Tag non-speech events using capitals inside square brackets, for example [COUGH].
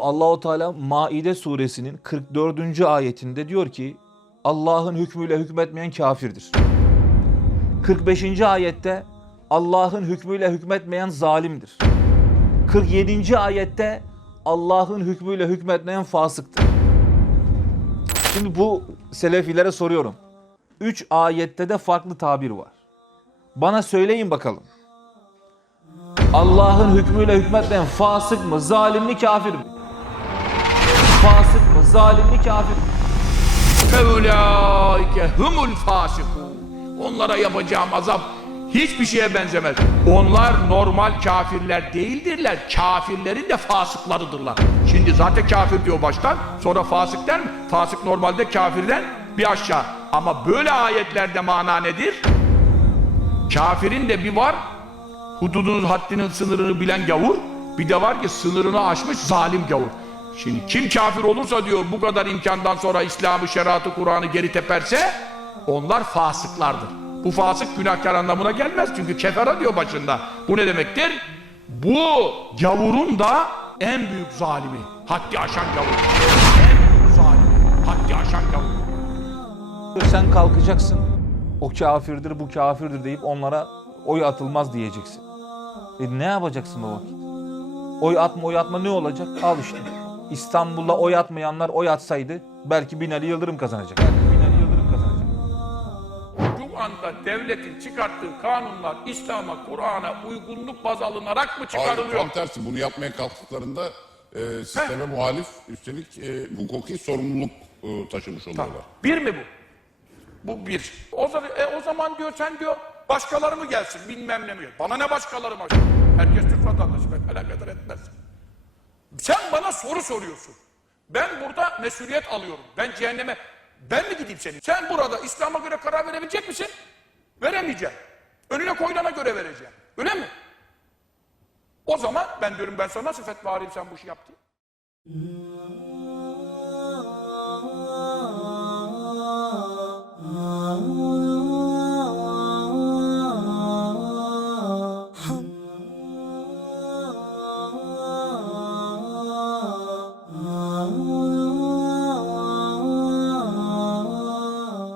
Allahu Teala Maide suresinin 44. ayetinde diyor ki Allah'ın hükmüyle hükmetmeyen kafirdir. 45. ayette Allah'ın hükmüyle hükmetmeyen zalimdir. 47. ayette Allah'ın hükmüyle hükmetmeyen fasıktır. Şimdi bu selefilere soruyorum. 3 ayette de farklı tabir var. Bana söyleyin bakalım. Allah'ın hükmüyle hükmetmeyen fasık mı, zalim mi, kafir mi? Fasık mı, zalim mi, kafir mi? Fevlaike humul fasikun. Onlara yapacağım azap hiçbir şeye benzemez. Onlar normal kafirler değildirler. Kafirlerin de fasıklarıdırlar. Şimdi zaten kafir diyor baştan. Sonra fasık der mi? Fasık normalde kafirden bir aşağı. Ama böyle ayetlerde mana nedir? Kafirin de bir var hududunun haddinin sınırını bilen gavur bir de var ki sınırını aşmış zalim gavur. Şimdi kim kafir olursa diyor bu kadar imkandan sonra İslam'ı, şeriatı, Kur'an'ı geri teperse onlar fasıklardır. Bu fasık günahkar anlamına gelmez çünkü kefera diyor başında. Bu ne demektir? Bu gavurun da en büyük zalimi. Haddi aşan gavur. En büyük zalimi. Haddi aşan gavur. Sen kalkacaksın. O kafirdir, bu kafirdir deyip onlara oy atılmaz diyeceksin. E ne yapacaksın o vakit? Oy atma, oy atma ne olacak? Al işte. İstanbul'da oy atmayanlar oy atsaydı belki Binali Yıldırım kazanacak. Belki Binali Yıldırım kazanacak. Şu anda devletin çıkarttığı kanunlar İslam'a, Kur'an'a uygunluk baz alınarak mı Hayır, çıkarılıyor? tam tersi bunu yapmaya kalktıklarında e, sisteme muhalif üstelik e, hukuki sorumluluk e, taşımış oluyorlar. Bir mi bu? Bu bir. O zaman, e, o zaman diyor sen diyor başkaları mı gelsin bilmem ne mi? Bana ne başkaları mı? Herkes Türk vatandaşı ben etmez. Sen bana soru soruyorsun. Ben burada mesuliyet alıyorum. Ben cehenneme ben mi gideyim senin? Sen burada İslam'a göre karar verebilecek misin? Veremeyeceğim. Önüne koyulana göre vereceğim. Öyle mi? O zaman ben diyorum ben sana nasıl fetva arayayım sen bu işi yaptın? [LAUGHS]